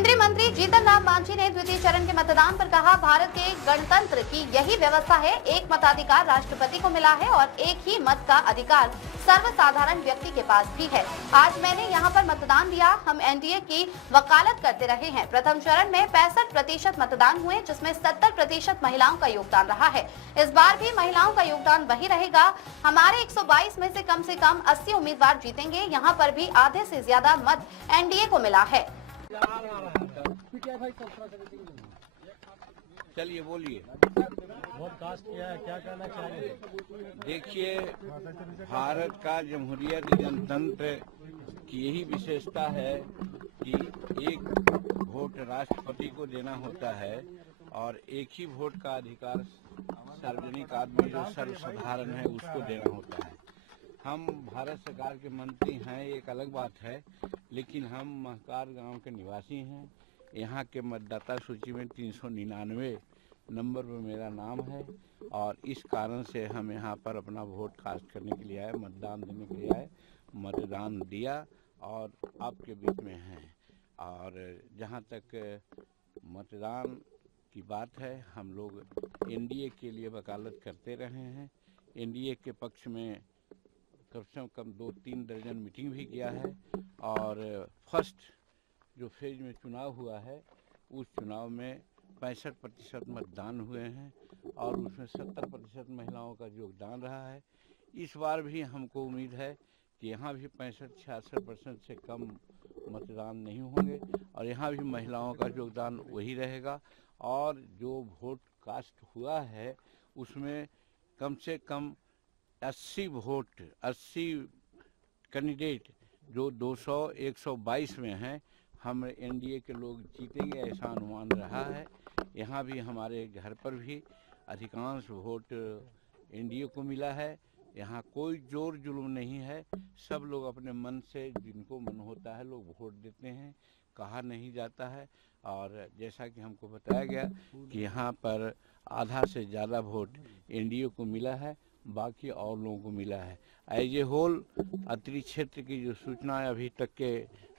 केंद्रीय मंत्री जीतन राम मांझी ने द्वितीय चरण के मतदान पर कहा, भारत के गणतंत्र की यही व्यवस्था है, एक मताधिकार राष्ट्रपति को मिला है और एक ही मत का अधिकार सर्वसाधारण व्यक्ति के पास भी है। आज मैंने यहाँ पर मतदान दिया। हम एनडीए की वकालत करते रहे हैं। प्रथम चरण में 65% मतदान हुए, जिसमें 70% महिलाओं का योगदान रहा है। इस बार भी महिलाओं का योगदान वही रहेगा। हमारे 122 में से कम 80 उम्मीदवार जीतेंगे। यहाँ पर भी आधे से ज्यादा मत एनडीए को मिला है। चलिए बोलिए। वोट कास्ट किया है, क्या कहना चाहेंगे? देखिए, भारत का जमहूरियत गणतंत्र की यही विशेषता है कि एक वोट राष्ट्रपति को देना होता है और एक ही वोट का अधिकार सार्वजनिक आदमी जो सर्वसाधारण है उसको देना होता है। हम भारत सरकार के मंत्री हैं, एक अलग बात है, लेकिन हम महकार गांव के निवासी हैं। यहाँ के मतदाता सूची में 399 नंबर पर मेरा नाम है और इस कारण से हम यहाँ पर अपना वोट कास्ट करने के लिए आए, मतदान देने के लिए आए। मतदान दिया और आपके बीच में हैं। और जहाँ तक मतदान की बात है, हम लोग एनडीए के लिए वकालत करते रहे हैं। एनडीए के पक्ष में कम से कम 2-3 दर्जन मीटिंग भी किया है और फर्स्ट जो फेज में चुनाव हुआ है उस चुनाव में 65% मतदान हुए हैं और उसमें 70% महिलाओं का योगदान रहा है। इस बार भी हमको उम्मीद है कि यहाँ भी 65-66% से कम मतदान नहीं होंगे और यहाँ भी महिलाओं का योगदान वही रहेगा। और जो वोट कास्ट हुआ है उसमें कम से कम 80 वोट, 80 कैंडिडेट जो 200-122 में हैं, हम एनडीए के लोग जीतेंगे ऐसा अनुमान रहा है। यहाँ भी हमारे घर पर भी अधिकांश वोट एनडीए को मिला है। यहाँ कोई जोर जुलूम नहीं है, सब लोग अपने मन से जिनको मन होता है लोग वोट देते हैं, कहा नहीं जाता है। और जैसा कि हमको बताया गया कि यहाँ पर आधा से ज़्यादा वोट एनडीए को मिला है, बाकी और लोगों को मिला है। एज ए होल अत्रि क्षेत्र की जो सूचनाएं अभी तक के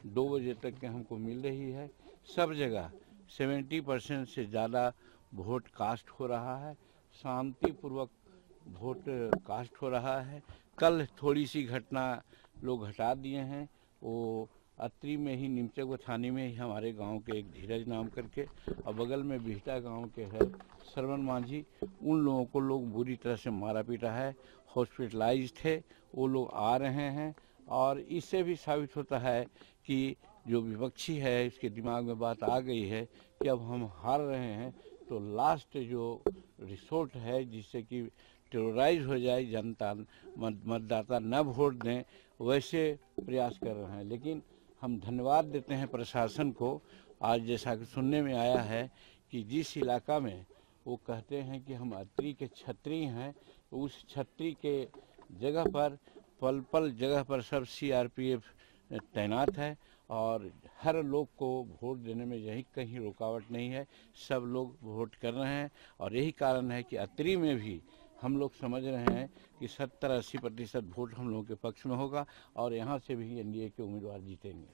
2 बजे तक के हमको मिल रही है, सब जगह 70% से ज़्यादा वोट कास्ट हो रहा है, शांतिपूर्वक वोट कास्ट हो रहा है। कल थोड़ी सी घटना लोग हटा दिए हैं, वो अत्रि में ही निमचक थाने में ही हमारे गांव के एक धीरज नाम करके और बगल में बिहटा गांव के है श्रवण मांझी, उन लोगों को लोग बुरी तरह से मारा पीटा है, हॉस्पिटलाइज्ड थे, वो लोग आ रहे हैं। और इससे भी साबित होता है कि जो विपक्षी है इसके दिमाग में बात आ गई है कि अब हम हार रहे हैं तो लास्ट जो रिसोर्ट है जिससे कि टेरोराइज हो जाए जनता, मतदाता न वोट दें, वैसे प्रयास कर रहे हैं। लेकिन हम धन्यवाद देते हैं प्रशासन को। आज जैसा कि सुनने में आया है कि जिस इलाका में वो कहते हैं कि हम अत्रि के छत्री हैं, तो उस छत्री के जगह पर पल जगह पर सब सीआरपीएफ तैनात है और हर लोग को वोट देने में यही कहीं रुकावट नहीं है, सब लोग वोट कर रहे हैं। और यही कारण है कि अत्रि में भी हम लोग समझ रहे हैं कि 70-80% वोट हम लोगों के पक्ष में होगा और यहाँ से भी एनडीए के उम्मीदवार जीतेंगे।